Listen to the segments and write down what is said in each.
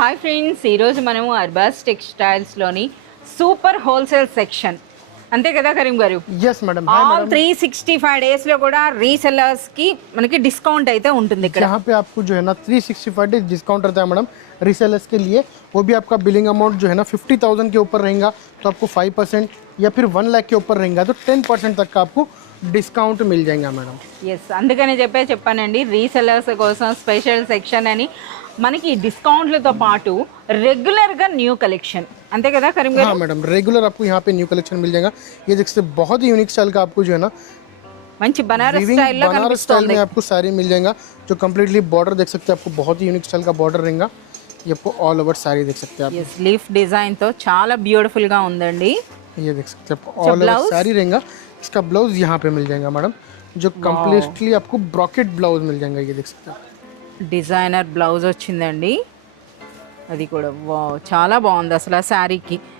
Hi friends ఈరోజు మనము Arbaz టెక్స్టైల్స్లోని super wholesale section అంతే కదా కరీం గారు yes madam all three sixty five డేస్లో కూడా రీసెల్లర్స్కి మనకి డిస్కౌంట్ అయితే ఉంటుంది ఇక్కడ यहाँ पे आपको जो है ना 365 डेज डिस्काउंट रहता है मैडम रीसेलर्स के लिए वो भी आपका बिलिंग अमाउंट जो है ना 50000 के ऊपर रहेगा तो आपको 5 परसेंट या फिर 1 लाख के ऊपर रहेगा तो 10 परसेंट तक का आपको डिस्काउंट मिल जाएगा मैडम ఎస్ అందుకని చెప్పే చెప్పానండి రీసెల్లర్స్ కోసం స్పెషల్ సెక్షన్ అని మనకి డిస్కౌంట్లతో పాటు రెగ్యులర్గా న్యూ కలెక్షన్ అంతే కదా కరీం గారు हाँ मैडम रेगुलर आपको यहाँ पे न्यू कलेक्शन मिल जाएगा ये देख सकते हैं, बहुत ही यूनिक स्टाइल का आपको जो है ना మంచి బనారస్ विविंग స్టైల్లో बनारस स्टाइल కనిపిస్తుంది में आपको साड़ी मिल जाएगा जो कम्प्लीटली बॉर्डर देख सकते हैं आपको बहुत ही यूनिक स्टाइल का बॉर्डर रहेगा ये आपको ऑल ओवर साड़ी देख सकते हैं आप ఎస్ లీఫ్ డిజైన్తో చాలా బ్యూటిఫుల్గా ఉందండి ये देख सकते हैं आपको ऑल ओवर साड़ी रहेगा इसका ब्लाउज यहाँ पे मिल जाएगा मैडम जो कम्प्लीटली आपको ब्रॉकेट ब्लाउज मिल जाएगा ये देख सकते हैं డిజైనర్ బ్లౌజ్ వచ్చిందండి అది కూడా వావ్ చాలా బాగుంది అసలు ఆ శారీకి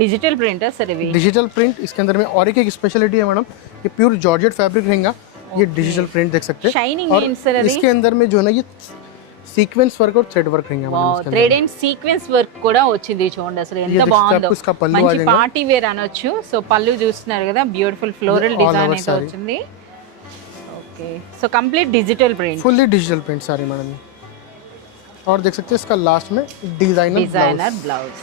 డిజిటల్ ప్రింటర్ సార్ ఇవి डिजिटल प्रिंट इसके अंदर में और एक एक स्पेशलिटी है मैडम ये प्योर जॉर्जेट फैब्रिक रहेगा ये डिजिटल प्रिंट देख सकते हैं షైనింగ్ और ఏంటి సార్ అది इसके अंदर में जो है ना ये सीक्वेंस वर्क और थ्रेड वर्क रहेंगे मैडम इसके థ్రెడ్ అండ్ సీక్వెన్స్ వర్క్ కూడా వచ్చింది చూడండి అసలు ఎంత देखिए, బాగుందో आपको इसका पल्लू आ మంచి जाएगा। పార్టీ వేర్ అనొచ్చు సో పళ్ళు చూస్తున్నారు కదా beautiful floral all design over అయితే saree. వచ్చింది okay so complete digital print fully digital print sari madam ये और देख सकते हैं इसका लास्ट में designer designer blouse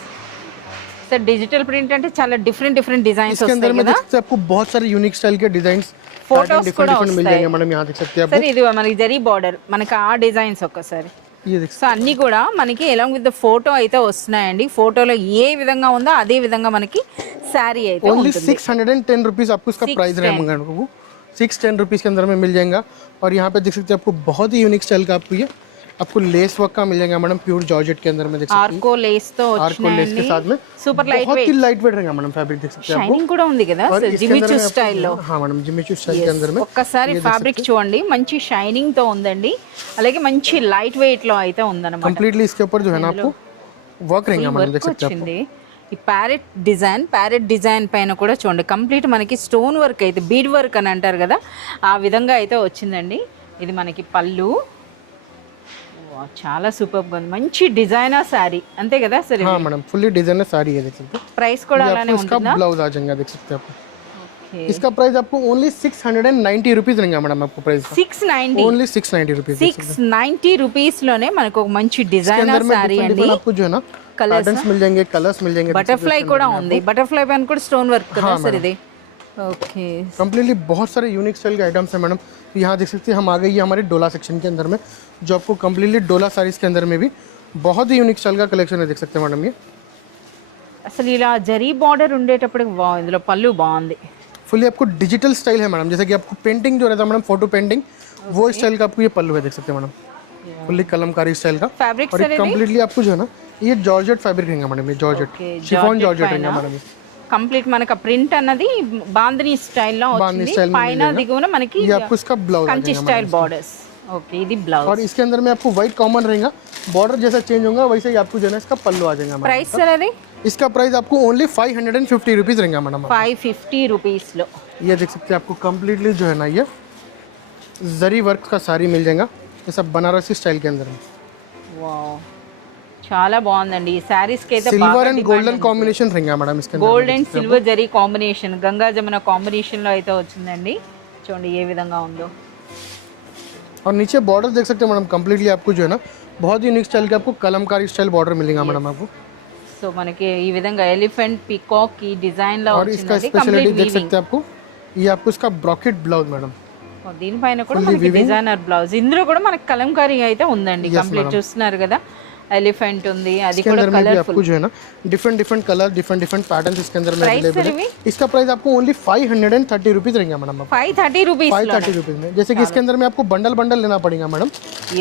sir digital print అంటే చాలా డిఫరెంट डिफरेंट डिजाइन इसके अंदर में देख सकते हैं आपको बहुत सारे यूनिक स्टाइल के डिजाइन फोटोस కూడా मिल जाएंगे मैडम यहाँ देख सकते हैं सर ఇది మనకి జరీ బార్డర్ మనకి ఆ డిజైన్స్ ఒక్కసారి సో అన్నీ కూడా మనకి ఎలాంగ్ విత్ ద ఫోటో అయితే వస్తున్నాయండి ఫోటోలో ఏ విధంగా ఉందో అదే విధంగా మనకి శారీ అయితే only six hundred and ten rupees आपको इसका प्राइस रहेगा सिक्स टेन रुपीज़ के अंदर में मिल जाएगा और यहाँ पे देख सकते हैं आपको बहुत ही यूनिक स्टाइल का आपको ये आपको लेस वर्क का मिल जाएगा मैडम प्योर जॉर्जेट के अंदर में देख सकते ఆర్కో లేస్ తో हैं आर्को लेस के साथ में సూపర్ లైట్ बहुत ही लाइट वेट रहेगा मैडम फैब्रिक देख सकते हैं షైనింగ్ కూడా ఉంది కదా और इसके జిమిచు अंदर में आपको- స్టైల్లో हाँ मैडम जिमिचू स्टाइल के अंदर में ఒక్కసారి ఫ్యాబ్రిక్ చూడండి మంచి షైనింగ్ తో ఉందండి అలాగే మంచి లైట్ వెయిట్ లో అయితే ఉందన్నమాట कम्प्लीटली इसके ऊपर जो है ना आपको वर्क रहेगा मैडम देख వర్క్ सकते हैं వచ్చింది ఈ ప్యారెట్ డిజైన్ ప్యారెట్ డిజైన్ పైన కూడా చూడండి కంప్లీట్ మనకి స్టోన్ వర్క్ అయితే బీడ్ వర్క్ అని అంటారు కదా ఆ విధంగా అయితే వచ్చిందండి ఇది మనకి పళ్ళు వా, చాలా సూపర్గా ఉంది మంచి డిజైనర్ శారీ అంతే కదా సరే हाँ मैडम फुल्ली डिजाइनर साड़ी है देख सकते हैं ప్రైస్ కూడా ये అలానే आपको इसका ఉంటుందా ब्लाउज आ जाएगा देख सकते हैं आप ఓకే इसका प्राइस आपको only six hundred and ninety rupees रहेगा मैडम आपको price six ninety only six ninety rupees six ninety rupees లోనే మనకు ఒక మంచి इसके డిజైనర్ अंदर में శారీ डिफरेंट అండి डिफरेंट आपको जो है ना Colours पैटर्न्स मिल जाएंगे कलर्स मिल जाएंगे బటర్ఫ్లై కూడా ఉంది బటర్ఫ్లై పైన కూడా స్టోన్ వర్క్ కదా సార్ ఇది ఓకే कम्प्लीटली बहुत सारे यूनिक स्टाइल के आइटम्स हैं मैडम यहाँ देख सकते हैं हम आ गए ये हमारे डोला सेक्शन के अंदर में जो आपको कम्प्लीटली डोला साड़ीज के अंदर में भी बहुत ही यूनिक स्टाइल का कलेक्शन है देख सकते हैं मैडम ये అసలు ఇలా జరీ బార్డర్ ఉండేటప్పుడు వా ఇందులో పళ్ళు బాగుంది फुली आपको डिजिटल स्टाइल है मैडम जैसे कि आपको पेंटिंग जो रहता है मैडम फोटो पेंटिंग वो स्टाइल का आपको ये पल्लू है देख सकते हैं मैडम फुल्ली कलमकारी स्टाइल का ఫ్యాబ్రిక్ और ये कम्प्लीटली आपको जो है ना ये जॉर्जेट फैब्रिक रहेगा मैडम ये georgette Okay, chiffon georgette georgette పైన. रहेगा मैडम ये కంప్లీట్ మనకి ప్రింట్ అన్నది బాందిని స్టైల్లో बांधनी వచ్చింది स्टाइल में పైన मिलेगा। దిగువన మనకి ये आपको इसका blouse Kanchi style borders okay ఇది బ్లౌజ్ और इसके अंदर में आपको व्हाइट कॉमन रहेगा बॉर्डर जैसा चेंज होगा वैसे ही आपको जो है ना इसका पल्लू आ जाएगा मैडम ప్రైస్ సార్ అది इसका प्राइस आपको only five hundred and fifty rupees रहेगा मैडम ఫైవ్ ఫిఫ్టీ రూపీస్లో ये देख सकते हैं आपको कम्प्लीटली जो है ना ये जरी वर्क का साड़ी मिल जाएगा ये सब बनारसी स्टाइल के अंदर में వావ్ చాలా బాగుందండి ఈ శారీస్కి అయితే सिल्वर एंड गोल्डन कॉम्बिनेशन रहेगा मैडम इसके अंदर gold and silver zari combination Ganga Jamuna కాంబినేషన్లో అయితే వచ్చిందండి చూడండి ఏ విధంగా ఉందో और नीचे बॉर्डर देख सकते हैं मैडम कम्प्लीटली आपको जो है ना बहुत यूनिक स्टाइल के आपको कलमकारी स्टाइल बॉर्डर मिलेगा मैडम आपको సో మనకి ఈ విధంగా ఎలిఫెంట్ పికాక్ ఈ డిజైన్ లో और इसका వచ్చిందండి स्पेशलिटी కంప్లీట్ देख सकते हैं आपको ये आपको इसका ब्रॉकेट ब्लाउज मैडम దీనిపైన కూడా మనకి డిజైనర్ బ్లౌజ్ ఇందులో కూడా మనకి కలంకారీ అయితే ఉందండి కంప్లీట్ చూస్తున్నారు కదా ఎలిఫెంట్ ఉంది అది इसके కూడా अंदर में भी కలర్ఫుల్ आपको जो है ना different different colour different different pattern इसके अंदर में Price अवेलेबल सर है इसका प्राइस आपको only five hundred and thirty rupees रहेगा मैडम आपको five thirty rupees five thirty rupees में जैसे कि इसके अंदर में आपको बंडल बंडल लेना पड़ेगा madam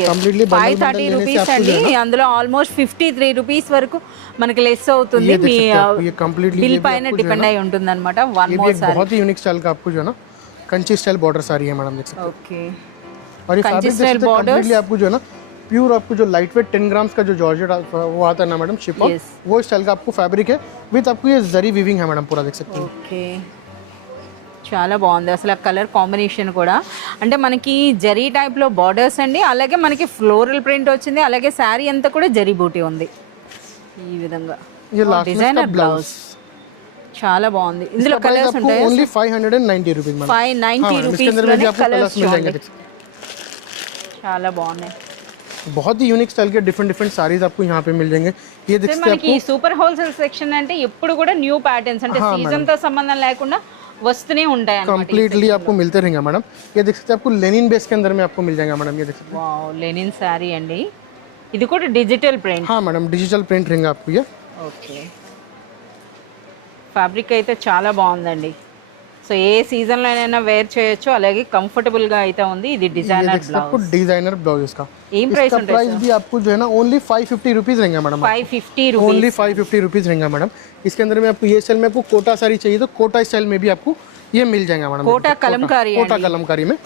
completely five bundle thirty bundle लेने से రూపీస్ आपको అండి అందులో ఆల్మోస్ట్ ఫిఫ్టీ త్రీ రూపీస్ వరకు మనకి లెస్ అవుతుంది ये देख మీ सकते हैं आप, ये completely బిల్ ये भी పైన आपको जो है డిపెండ్ అయి ఉంటుంది అనమాట వన్ ये भी మోర్ एक సారీ बहुत ही यूनिक स्टाइल का आपको जो है ना कंची स्टाइल बॉर्डर साड़ी है मैडम देख सकते ఓకే हैं और ये Kanchi fabric style borders। Completely आपको जो है ना प्योर आपको जो लाइट वेट टेन ग्राम्स का जो जॉर्जेट वो आता है ना मैडम शिप Yes. वो स्टाइल का आपको फैब्रिक है विथ आपको ये जरी विविंग है मैडम पूरा देख सकते हैं ఓకే చాలా బాగుంది అసలు ఆ కలర్ కాంబినేషన్ కూడా అంటే మనకి జరీ టైప్లో బార్డర్స్ అండి అలాగే మనకి ఫ్లోరల్ ప్రింట్ వచ్చింది అలాగే శారీ అంతా కూడా జరీ బూటీ ఉంది ఈ విధంగా ये लास्ट में इसका డిజైనర్ ब्लाउज బ్లౌజ్ చాలా బాగుంది ఇందులో इसका प्राइस కలర్స్ आपको ఉంటాయి only five hundred and ninety rupees madam five हाँ నైంటీ मैडम इसके రూపీస్ अंदर में भी आपको కలర్స్ कलर्स मिल जाएंगे చూడండి देख सकते हैं। చాలా బాగున్నాయి बहुत ही यूनिक स्टाइल के डिफरेंट डिफरेंट साड़ीज आपको यहाँ पे मिल जाएंगे ये देख సో सकते हैं మనకి సూపర్ హోల్సేల్ సెక్షన్ అంటే ఎప్పుడు కూడా న్యూ ప్యాటర్న్స్ అంటే సీజన్ తో సంబంధం లేకుండా వస్తూనే ఉంటాయి అన్నమాట कंप्लीटली आपको मिलते रहेंगे मैडम ये देख सकते हैं आपको लेनिन बेस के अंदर में आपको मिल जाएगा मैडम ये देख सकते వావ్ లెనిన్ శారీ అండి ఇది కూడా డిజిటల్ ప్రింట్ हैं हाँ मैडम डिजिटल प्रिंट रहेंगे आपको ये ఓకే ఫ్యాబ్రిక్ అయితే చాలా బాగుందండి సో ఏ సీజన్లోనైనా వేర్ చేయొచ్చు అలాగే కంఫర్టబుల్గా అయితే ఉంది ఇది ये డిజైనర్ देख सकते हैं आपको डिजाइनर ब्लाउज इसका ఏం ప్రైస్ इसका प्राइस भी आपको जो है ना ओनली फाइव फिफ्टी रुपीज रहेंगे madam five fifty rupees only five fifty rupees रहेंगे मैडम इसके अंदर में आपको ये स्टाइल में आपको कोटा साड़ी चाहिए तो कोटा स्टाइल में भी आपको ये मिल जाएगा मैडम కోటా కలంకారీ कोटा कलमकारी में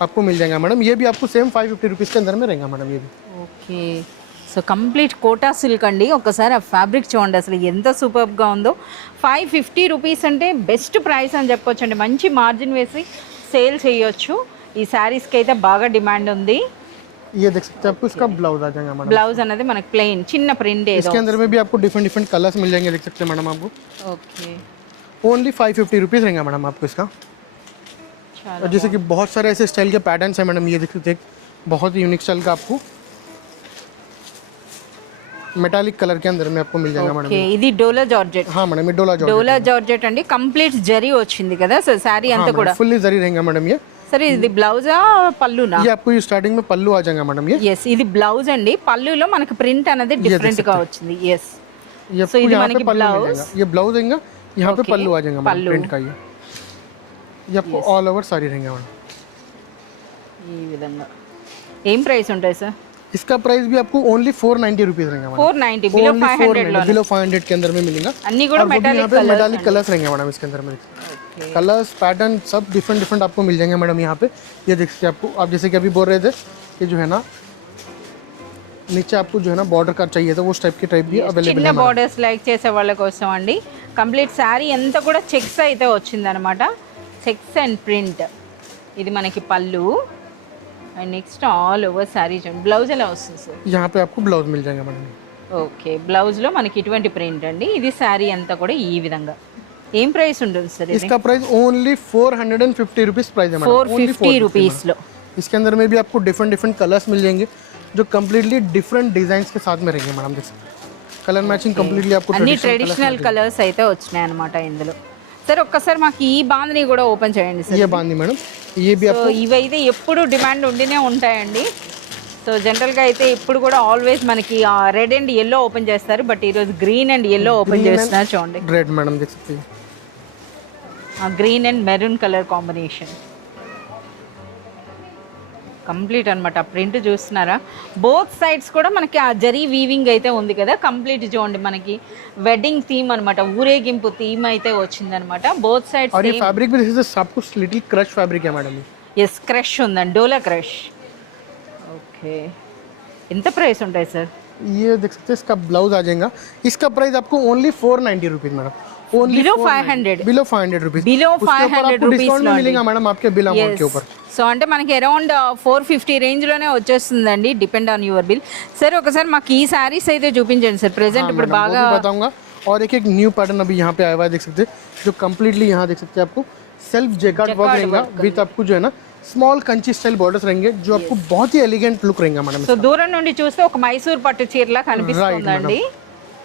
आपको मिल जाएगा मैडम ये भी आपको सेम फाइव फिफ्टी रुपीज के अंदर में रहेगा मैडम ये भी okay so complete Kota silk అండి ఒకసారి ఆ ఫ్యాబ్రిక్ చూడండి అసలు ఎంత సూపర్గా ఉందో ఫైవ్ ఫిఫ్టీ రూపీస్ అంటే బెస్ట్ ప్రైస్ అని చెప్పొచ్చు అండి మంచి మార్జిన్ వేసి సేల్ చేయొచ్చు ఈ శారీస్కి అయితే బాగా డిమాండ్ ఉంది ये देख सकते हैं आपको इसका ब्लाउज आ जाएगा मैडम బ్లౌజ్ అనేది మనకి ప్లెయిన్ చిన్న ప్రింట్ ఏదో इसके अंदर में भी आपको डिफरेंट डिफरेंट कलर्स मिल जाएंगे देख सकते हैं मैडम आपको okay only five fifty rupees रहेंगे मैडम आपको इसका చాలా और जैसे कि बहुत सारे ऐसे स्टाइल के पैटर्न्स हैं मैडम ये देख सकते हैं बहुत ही यूनिक स्टाइल का आपको मेटालिक कलर के अंदर में आपको मिल जाएगा मैडम ఓకే ఇది డోలా జార్జెట్ हाँ मैडम ये डोला जॉर्ज డోలా జార్జెట్ అండి కంప్లీట్ జరీ వచ్చింది కదా సో శారీ అంతా కూడా फुल्ली जरी रहेंगे मैडम ये సరే ఇది బ్లౌజా పళ్ళునా ये आपको ये स्टार्टिंग में पल्लू आ जाएगा मैडम ये ఎస్ ఇది బ్లౌజ్ అండి పళ్ళులో మనకి ప్రింట్ అనేది డిఫరెంట్ గా వచ్చింది ఎస్ ये So, आपको ఇది यहाँ మనకి पे पल्लू मिल blouse? जाएगा ये ब्लाउज देंगे यहाँ पे Okay, पल्लू आ जाएगा मैडम पल्लू। प्रिंट का ये ये आपको ऑल ओवर साड़ी रहेंगे मैडम ఈ విధంగా ఏం ప్రైస్ ఉంటాయి సార్ इसका प्राइस भी आपको ओनली फोर नाइन्टी रुपीज़ रहेंगे madam four ninety below only five four hundred లో बिलो फाइव हंड्रेड के अंदर में मिलेगा అన్ని కూడా और वो भी यहाँ మెటాలిక్ पे కలర్ मेटालिक कलर्स रहेंगे मैडम इसके अंदर में कलर्स पैटर्न सब डिफरेंट डिफरेंट आपको मिल जाएंगे मैडम यहाँ पे ये देख सकते हैं आपको आप जैसे कि अभी बोल रहे थे कि जो है ना नीचे आपको जो है ना बॉर्डर का चाहिए था वो टाइप की टाइप भी अवेलेबल చిన్న है బార్డర్స్ లైక్ చేసే వాళ్ళ కోసం అండి కంప్లీట్ శారీ అంతా కూడా చెక్స్ అయితే వచ్చిందనమాట చెక్స్ అండ్ ప్రింట్ ఇది మనకి పళ్ళు and next all over sari చూడండి బ్లౌజ్ ఎలా వస్తుంది సార్ यहाँ पे आपको ब्लाउज मिल जाएगा मैडम ఓకే బ్లౌజ్లో మనకి ఇటువంటి ప్రింట్ అండి ఇది శారీ అంతా కూడా ఈ విధంగా ఏం ప్రైస్ ఉంటుంది సార్ ఇది इसका price only four hundred and fifty rupees price है ఫోర్ मैडम ओनली ఫిఫ్టీ రూపీస్లో इसके अंदर में भी आपको डिफरेंट डिफरेंट कलर्स मिल जाएंगे जो कम्प्लीटली डिफरेंट डिजाइन के साथ में रहेंगे मैडम देख सकते हैं कलर मैचिंग कम्प्लीटली आपको అన్ని traditional colours ట్రెడిషనల్ కలర్స్ అయితే వచ్చినాయి అనమాట ఇందులో సార్ ఒక్కసారి మాకు ఈ బాంధని కూడా ఓపెన్ చేయండి సార్. ఏ బాంది మేడం. సో ఇవైతే ఎప్పుడు డిమాండ్ ఉండినే ఉంటాయండి. సో జనరల్గా అయితే ఇప్పుడు కూడా ఆల్వేస్ మనకి రెడ్ అండ్ ఎల్లో ఓపెన్ చేస్తారు. బట్ ఈరోజు గ్రీన్ అండ్ ఎల్లో ఓపెన్ చేస్తున్నారు చూడండి. Red madam green and maroon colour combination. Complete అనమాట ప్రింట్ చూస్తున్నారా బోత్ సైడ్స్ కూడా మనకి ఆ జరీ వీవింగ్ అయితే ఉంది కదా కంప్లీట్ చూడండి మనకి వెడ్డింగ్ థీమ్ అనమాట ఊరేగింపు థీమ్ అయితే వచ్చిందనమాట బోత్ సైడ్స్ और ये फैब्रिक भी जैसे सब कुछ लिटिल क्रश फैब्रिक है मैडम ये ఎస్ క్రష్ ఉందండి డోలా క్రష్ ఓకే ఎంత ప్రైస్ ఉంటాయి సార్ ये देख सकते हैं इसका ब्लाउज आ जाएगा इसका प्राइस आपको only four ninety rupees madam only below five hundred below five hundred rupees below five hundred rupees discount में मिलेगा मैडम आपके बिल अमाउंट के ऊपर సో అంటే మనకి అరౌండ్ ఫోర్ ఫిఫ్టీ రేంజ్లోనే వచ్చేస్తుందండి డిపెండ్ ఆన్ యువర్ బిల్ సరే ఒకసారి మాకు ఈ శారీస్ అయితే చూపించండి సార్ ప్రెసెంట్ ఇప్పుడు मैडम, वो బాగా भी बताऊंगा और एक एक न्यू पैटर्न अभी यहाँ पे आया हुआ है देख सकते हैं जो कम्प्लीटली यहाँ देख सकते हैं आपको सेल्फ जेकार्ड वर्क रहेगा विथ आपको जो है ना स्मॉल कंची स्टाइल बॉर्डर्स रहेंगे जो आपको बहुत ही एलिगेंट लुक रहेगा मैडम సో దూరం నుండి చూస్తే ఒక మైసూర్ పట్టు చీరలా కనిపిస్తుందండి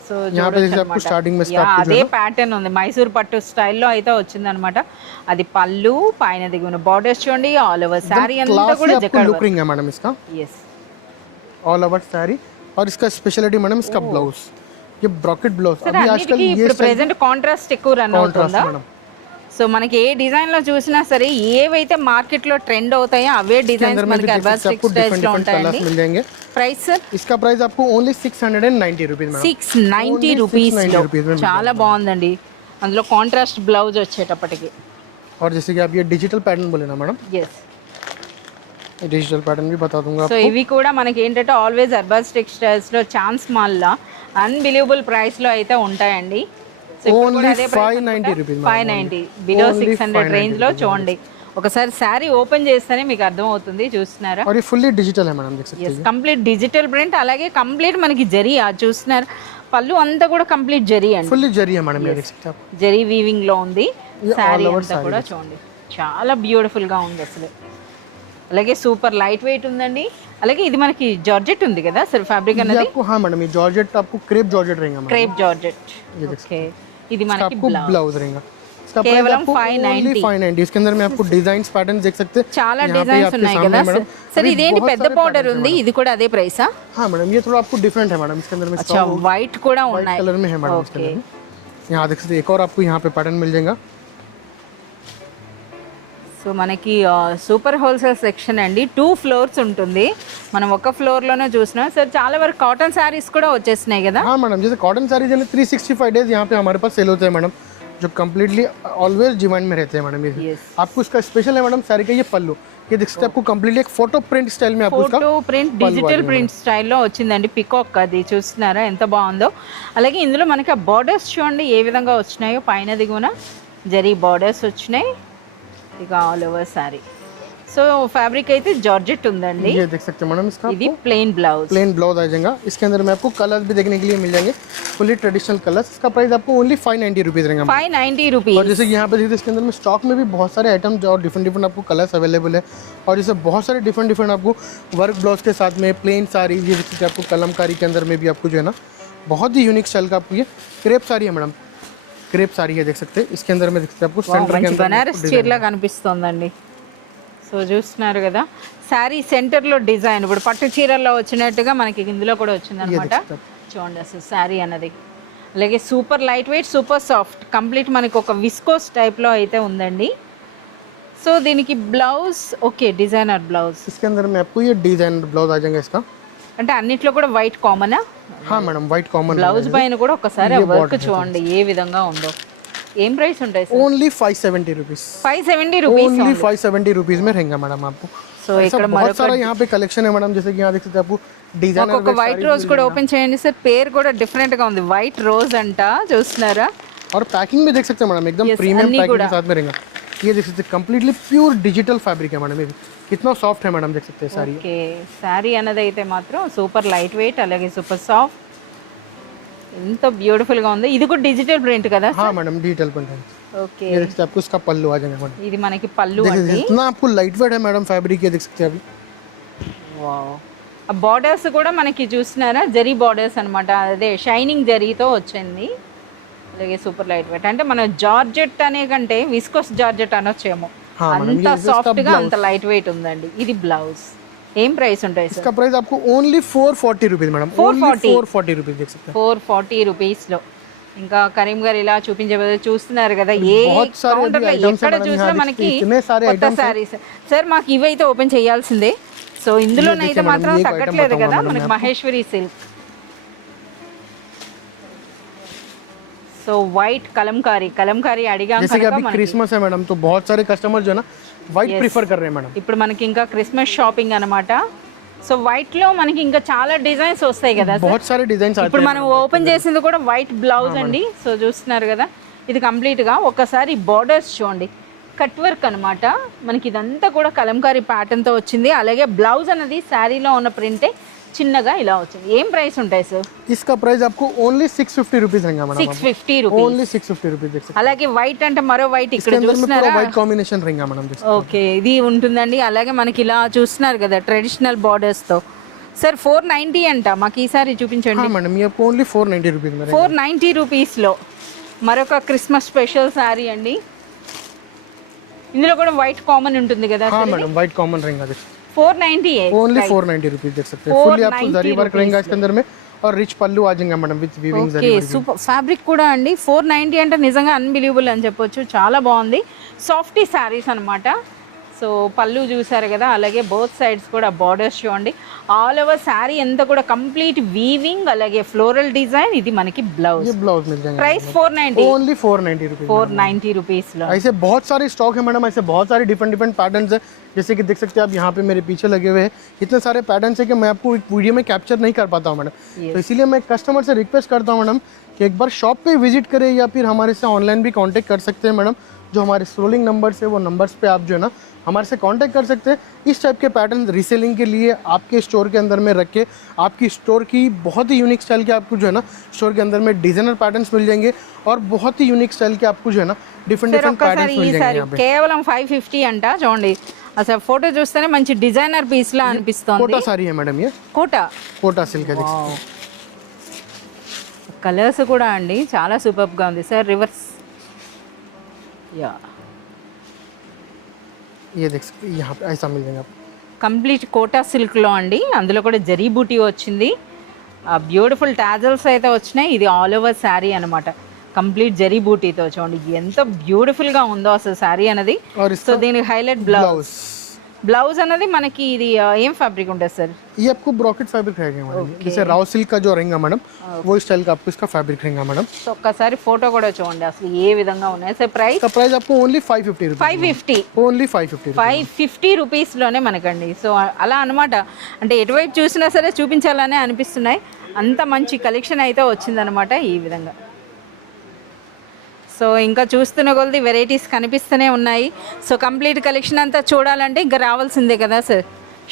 సో यहाँ पे जैसे आपको स्टार्टिंग में యా, అదే ప్యాటర్న్ ఉంది మైసూర్ పట్టు స్టైల్లో అయితే వచ్చిందనమాట అది పళ్ళు పైన దిగున బార్డర్స్ చూడండి ఆల్ ఓవర్ శారీ అంతా क्लास కూడా आपको జకాడ్ लुक रहेगा मैडम इसका ఎస్ ऑल ओवर साड़ी और इसका स्पेशलिटी मैडम इसका ब्लाउज ये ब्रॉकेट ब्लाउज సరే अभी అన్నిటికీ आजकल ये ఇప్పుడు ప్రెసెంట్ కాంట్రాస్ట్ ఎక్కువ రన్ कॉन्ट्रास्ट అవుతుందా मैडम సో మనకి ఏ డిజైన్ లో చూసినా సరే ఏవైతే మార్కెట్ లో ట్రెండ్ అవుతాయో అవే इसके డిజైన్స్ अंदर में भी మనకి देख అర్బాస్ सकते हैं आपको టెక్స్టైల్స్ डिफरेंट లో डिफरेंट ఉంటాయండి कलर्स मिल जाएंगे ప్రైస్ సార్ इसका प्राइस आपको only six hundred and ninety rupees madam six ninety Only rupees 690 rupees में చాలా బాగుందండి అందులో కాంట్రాస్ట్ బ్లౌజ్ వచ్చేటప్పటికి और जैसे कि आप ये डिजिटल पैटर्न बोले ना मैडम ఎస్ ये डिजिटल पैटर्न भी बता दूंगा సో ఇవి కూడా మనకి ఏంటంటే ఆల్వేస్ అర్బాస్ టెక్స్టైల్స్ లో ఛాన్స్ మాల్లో అన్బిలీవబుల్ ప్రైస్ లో అయితే ఉంటాయండి Five ninety rupees six hundred రేంజ్లో చూడండి. ఒకసారి శారీ ఓపెన్ చేస్తేనే మీకు అర్థం అవుతుంది చూస్తున్నారా అది fully digital complete digital print అలాగే కంప్లీట్ మనకి జరి చూస్తున్నారు. పళ్ళు అంతా కూడా కంప్లీట్ జరీ అండి. ఫుల్లీ జరీ జరీ వీవింగ్లో ఉంది. శారీ అంతా కూడా చూడండి. చాలా బ్యూటిఫుల్గా ఉంది అసలు. అలాగే సూపర్ లైట్ వెయిట్ ఉందండి. అలాగే ఇది మనకి జార్జెట్ ఉంది కదా అసలు ఫ్యాబ్రిక్ అనేది? మేడం ఈ georgette crepe georgette crepe georgette. Okay ఇది इसका మనకి आपको ब्लाउज रहेगा इसका प्राइस केवलम आपको 590 ओनली फाइव नाइनटी इसके अंदर में आपको डिजाइन पैटर्न देख सकते हैं చాలా यहाँ पे డిజైన్స్ आपके ఉన్నాయి सामने కదా मैडम సార్ अभी ఇదేంటి बहुत పెద్ద सारे బార్డర్ patterns हैं ఉంది ఇది కూడా అదే ప్రైసా मैडम। हाँ मैडम ये थोड़ा आपको डिफरेंट है मैडम इसके अंदर में అచ్చా వైట్ కూడా व्हाइट ఉన్నాయి कलर में है मैडम इसके ఓకే अंदर में यहाँ देख सकते हैं एक और आपको यहाँ पे पैटर्न मिल जाएगा సో మనకి సూపర్ హోల్సేల్ సెక్షన్ అండి టూ ఫ్లోర్స్ ఉంటుంది మనం ఒక ఫ్లోర్లోనే చూసినాం సార్ చాలా వరకు కాటన్ శారీస్ కూడా వచ్చేసినాయి కదా हाँ मैडम जैसे कॉटन साड़ी है थ्री सिक्सटी फाइव डेज यहाँ पे हमारे पास सेल होते हैं मैडम जो कम्प्लीटली ऑलवेज डिमांड में रहते हैं मैडम ये Yes. आपको इसका स्पेशल है मैडम साड़ी का ये पल्लू ये देख सकते हैं आपको कम्प्लीटली एक फोटो प्रिंट स्टाइल में आपको ఫోటో इसका ప్రింట్ డిజిటల్ ప్రింట్ స్టైల్లో వచ్చిందండి పికాక్ అది చూస్తున్నారా ఎంత బాగుందో అలాగే ఇందులో మనకి ఆ బార్డర్స్ చూడండి ఏ విధంగా వచ్చినాయో పైన దిగున జరీ బార్డర్స్ వచ్చినాయి ఇక all over sorry so fabric అయితే జార్జెట్ ఉందండి ये देख सकते हैं मैडम इसका ఇది ప్లెయిన్ బ్లౌజ్ प्लेन ब्लाउज आ जाएगा इसके अंदर में आपको कलर्स भी देखने के लिए मिल जाएंगे फुली ट्रेडिशनल कलर्स इसका प्राइस आपको ओनली फाइव नाइन्टी रुपीज़ रहेगा मैडम। ఫైవ్ నైంటీ రూపీస్ और जैसे कि यहाँ पे देखिए इसके अंदर में स्टॉक में भी बहुत सारे आइटम्स और डिफरेंट डिफरेंट आपको कलर्स अवेलेबल है और जैसे बहुत सारे डिफरेंट डिफरेंट आपको वर्क ब्लाउज के साथ में प्लेन साड़ी ये जैसे कि आपको कलमकारी के अंदर में भी आपको जो है ना बहुत ही यूनिक स्टाइल का आपको ये क्रेप साड़ी है मैडम क्रेप साड़ी है देख सकते हैं इसके अंदर में देख सकते हैं आपको सेंटर के మంచి अंदर में బనారస్ చీరలా కనిపిస్తోందండి సో చూస్తున్నారు కదా శారీ సెంటర్లో డిజైన్ ఇప్పుడు పట్టు చీరల్లో వచ్చినట్టుగా మనకి ఇందులో కూడా వచ్చిందనమాట చూడండి అసలు శారీ అన్నది అలాగే super light weight super soft complete మనకి ఒక విస్కోస్ టైప్లో అయితే ఉందండి సో దీనికి బ్లౌజ్ ఓకే డిజైనర్ బ్లౌజ్ इसके अंदर में आपको ये डिजाइन ब्लाउज आ जाएगा इसका అంటే అన్నిట్లో కూడా వైట్ కామనా हाँ मैडम व्हाइट कॉमन బ్లౌజ్ పైన కూడా ఒకసారి ఆ వర్క్ చూడండి ఏ విధంగా ఉందో ఏం ప్రైస్ ఉంటాయి sir only five seventy rupees five seventy rupees only five seventy rupees में रहेगा मैडम आपको సో ऐसा ఇక్కడ बहुत सारा यहाँ पे कलेक्शन है मैडम जैसे कि यहाँ देख सकते हैं आपको डिजाइनर ఒక్కొక్క వైట్ రోజ్ కూడా ఓపెన్ చేయండి సార్ పేరు కూడా డిఫరెంట్ గా ఉంది వైట్ రోజ్ అంట చూస్తున్నారా और पैकिंग भी देख सकते हैं मैडम एकदम Yes, प्रीमियम अन्नी पैकिंग कूड़ा। के साथ में रहेगा ये देख सकते हैं कंप्लीटली प्योर डिजिटल फैब्रिक है मैडम ये भी कितना सॉफ्ट है मैडम देख सकते हैं सारी ఓకే శారీ అన్నది అయితే మాత్రం సూపర్ లైట్ వెయిట్ అలాగే సూపర్ సాఫ్ట్ ఎంత బ్యూటిఫుల్ గా ఉంది ఇది కూడా డిజిటల్ ప్రింట్ కదా हाँ मैडम डिजिटल प्रिंट है ఓకే ये देख सकते हैं आपको इसका पल्लू आ जाएगा मैडम ఇది మనకి పళ్ళు देखिए అండి इतना आपको लाइट वेट है मैडम फैब्रिक ये देख सकते हैं अभी వావ్. ఆ బార్డర్స్ కూడా మనకి చూస్తున్నారా జరీ బార్డర్స్ అన్నమాట అదే షైనింగ్ జరీతో వచ్చింది అలాగే సూపర్ లైట్ వెయిట్ అంటే మన జార్జెట్ అనే కంటే విస్కోస్ జార్జెట్ అనొచ్చేమో हाँ, madam, అంత ये इसका సాఫ్ట్ గా అంత లైట్ వెయిట్ ఉందండి ఇది బ్లౌజ్ ఏం ప్రైస్ ఉంటాయి సార్ इसका प्राइस आपको only four forty rupees madam only four forty rupees देख सकते हैं ఫోర్ ఫార్టీ రూపీస్లో ఇంకా కరీం గారు ఇలా చూపించబోతే చూస్తున్నారు కదా ఏ बहुत सारे counter లో अभी items ఎక్కడ हैं madam, చూసినా यहाँ మనకి देखिए, इतने सारे కొత్త items हैं। సారీస్ సార్ మాకు ఇవైతే ఓపెన్ చేయాల్సిందే సో ఇందులోనైతే madam, మాత్రం ये एक item తగ్గట్లేదు बताऊंगा కదా madam మనకి Maheshwari silk so white kalamkari kalamkari అడిగాం जैसे कि కనుక अभी మనకి क्रिसमस है मैडम तो बहुत सारे कस्टमर जो है ना వైట్ ప్రిఫర్ కర్ రే మేడం. ఇప్పుడు మనకి ఇంకా క్రిస్మస్ షాపింగ్ అనమాట సో వైట్లో మనకి ఇంకా చాలా డిజైన్స్ వస్తాయి కదా బహుత్ సారే డిజైన్స్ ఇప్పుడు మనం ఓపెన్ చేసింది కూడా వైట్ బ్లౌజ్ అండి. సో చూస్తున్నారు కదా ఇది కంప్లీట్గా ఒకసారి బోర్డర్స్ చూడండి. కట్ వర్క్ అనమాట మనకి ఇదంతా కూడా కలంకారీ ప్యాటర్న్తో వచ్చింది. అలాగే బ్లౌజ్ అనేది శారీలో ఉన్న ప్రింటే చిన్నగా ఇలా వచ్చింది. ఏం ప్రైస్ ఉంటాయి సార్ इसका ప్రైస్ आपको only six fifty rupees six fifty rupees only six fifty rupees అలాగే వైట్ అంటే మరో వైట్ ఇక్కడ अंदर में చూస్తున్నారా? ఓకే ఇది ఉంటుందండి. అలాగే మనకి ఇలా చూస్తున్నారు కదా ట్రెడిషనల్ బార్డర్స్తో. సార్ ఫోర్ నైన్టీ అంట. మాకు ఈసారి చూపించండి. మేడం మీ only four four rupees four ninety rupees four రూపీస్లో మరొక క్రిస్మస్ స్పెషల్ శారీ అండి. ఇందులో కూడా వైట్ కామన్ ఉంటుంది కదా మేడం వైట్ కామన్ రింగ్ అది. ओनली फोर नाइन्टी रुपीज़ देख सकते हैं 490 फुल्ली आपको जरी वर्क रहेगा इसके अंदर में और रिच पल्लू आ जाएगा madam with weaving okay super fabric కూడా అండి ఫోర్ నైంటీ అంటే నిజంగా అన్బిలీవబుల్ అని చెప్పొచ్చు చాలా బాగుంది సాఫ్టీ శారీస్ అనమాట సో పళ్ళు చూసారు కదా అలాగే బోత్ సైడ్స్ కూడా బార్డర్స్ చూడండి ఆల్ ఓవర్ శారీ అంతా కూడా కంప్లీట్ వీవింగ్ అలాగే ఫ్లోరల్ డిజైన్ ఇది మనకి బ్లౌజ్ ये ब्लाउज मिल जाएगा price four ninety only four ninety rupees four ninety రూపీస్లో ऐसे बहुत सारे स्टॉक है मैडम ऐसे बहुत सारे डिफरेंट डिफरेंट पैटर्न्स है जैसे कि देख सकते हैं आप यहाँ पे मेरे पीछे लगे हुए हैं इतने सारे पैटर्न्स है कि मैं आपको एक वीडियो में कैप्चर नहीं कर पाता हूँ मैडम तो इसीलिए मैं कस्टमर से रिक्वेस्ट करता हूँ मैडम कि एक बार शॉप पे विजिट करें या फिर हमारे से ऑनलाइन भी कांटेक्ट कर सकते हैं मैडम जो हमारे स्क्रोलिंग नंबर्स है वो नंबर्स पे आप जो है ना हमारे से कांटेक्ट कर सकते हैं इस टाइप के पैटर्न रीसेलिंग के लिए आपके स्टोर के अंदर में रख के आपकी स्टोर की बहुत ही यूनिक स्टाइल के आपको जो है ना स्टोर के अंदर में डिजाइनर पैटर्न्स मिल जाएंगे और बहुत ही यूनिक स्टाइल के आपको जो है ना डिफरेंट సార్ डिफरेंट ఒక్కసారి पैटर्न्स ఈ मिल जाएंगे సారీ यहाँ पे కేవలం ఫైవ్ ఫిఫ్టీ అంట చూడండి అసలు ఫోటో చూస్తేనే మంచి డిజైనర్ పీస్ లా అనిపిస్తోంది कोटा साड़ी है मैडम ये కోట कोटा सिल्क है देख सकते हैं। కలర్స్ కూడా అండి చాలా సూపర్గా ఉంది సార్ రివర్స్ యా ये देख सकते हैं, यहाँ पे ऐसा मिल जाएगा आपको కంప్లీట్ కోటా సిల్క్లో అండి అందులో కూడా జరీ బూటీ వచ్చింది ఆ బ్యూటిఫుల్ టాజల్స్ అయితే వచ్చినాయి ఇది ఆల్ ఓవర్ శారీ అనమాట కంప్లీట్ జరీ బూటీతో చూడండి ఎంత బ్యూటిఫుల్గా ఉందో అసలు శారీ అనేది और సో इसका దీనికి హైలైట్ బ్లౌజ్ ब्लाउज బ్లౌజ్ అనేది మనకి ఇది ఆ, ఏం ఫ్యాబ్రిక్ ఉంటుంది సార్ ये आपको ब्रॉकेट फैब्रिक रहेगा मैडम जैसे राव सिल्क का जो रहेगा मैडम वो स्टाइल का आपको इसका फैब्रिक रहेगा मैडम సో ఒక్కసారి ఫోటో కూడా చూడండి అసలు ఏ విధంగా ఉన్నాయి సార్ ప్రైస్ इसका प्राइस आपको only five fifty rupees five fifty only five fifty five fifty రూపీస్లోనే మనకండి సో అలా అనమాట అంటే ఎటువైపు చూసినా సరే చూపించాలనే అనిపిస్తున్నాయి అంత మంచి కలెక్షన్ అయితే వచ్చిందనమాట ఈ విధంగా సో ఇంకా చూస్తున్న కొలది వెరైటీస్ కనిపిస్తూనే ఉన్నాయి సో కంప్లీట్ కలెక్షన్ అంతా చూడాలంటే ఇంకా రావాల్సిందే కదా సార్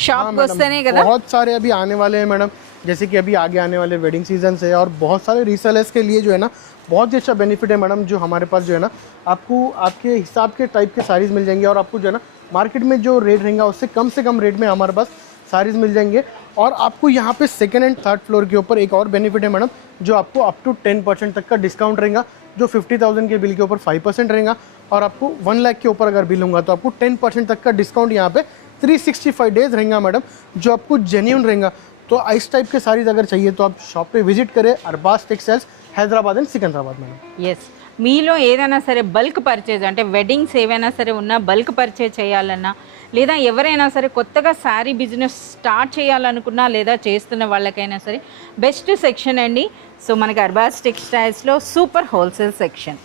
షాప్కి వస్తేనే కదా बहुत सारे अभी आने वाले हैं मैडम जैसे कि अभी आगे आने वाले वेडिंग सीजन है और बहुत सारे रीसेलर्स के लिए जो है ना बहुत ही अच्छा बेनिफिट है मैडम जो हमारे पास जो है ना आपको आपके हिसाब के टाइप के साड़ीज मिल जाएंगे और आपको जो है ना मार्केट में जो रेट रहेगा उससे कम से कम रेट में हमारे पास साड़ीज मिल जाएंगे और आपको यहाँ पे सेकंड एंड थर्ड फ्लोर के ऊपर एक और बेनिफिट है मैडम जो आपको अप टू टेन परसेंट तक का डिस्काउंट रहेगा जो फिफ्टी थाउजेंड के बिल के ऊपर फाइव परसेंट रहेगा और आपको वन लाख के ऊपर अगर बिल होगा तो आपको टेन परसेंट तक का डिस्काउंट यहाँ पे थ्री सिक्सटी फाइव डेज रहेगा मैडम जो आपको जेन्यून रहेगा तो इस टाइप के साड़ीज अगर चाहिए तो आप शॉप पे विजिट करें Arbaz textiles Hyderabad and Secunderabad madam yes మీలో ఏదైనా సరే బల్క్ పర్చేజ్ అంటే వెడ్డింగ్స్ ఏవైనా సరే ఉన్నా బల్క్ పర్చేజ్ చేయాలన్నా లేదా ఎవరైనా సరే కొత్తగా శారీ బిజినెస్ స్టార్ట్ చేయాలనుకున్నా లేదా చేస్తున్న వాళ్ళకైనా సరే బెస్ట్ సెక్షన్ అండి. సో మనకి అర్బాస్ టెక్స్టైల్స్లో సూపర్ హోల్సేల్ సెక్షన్.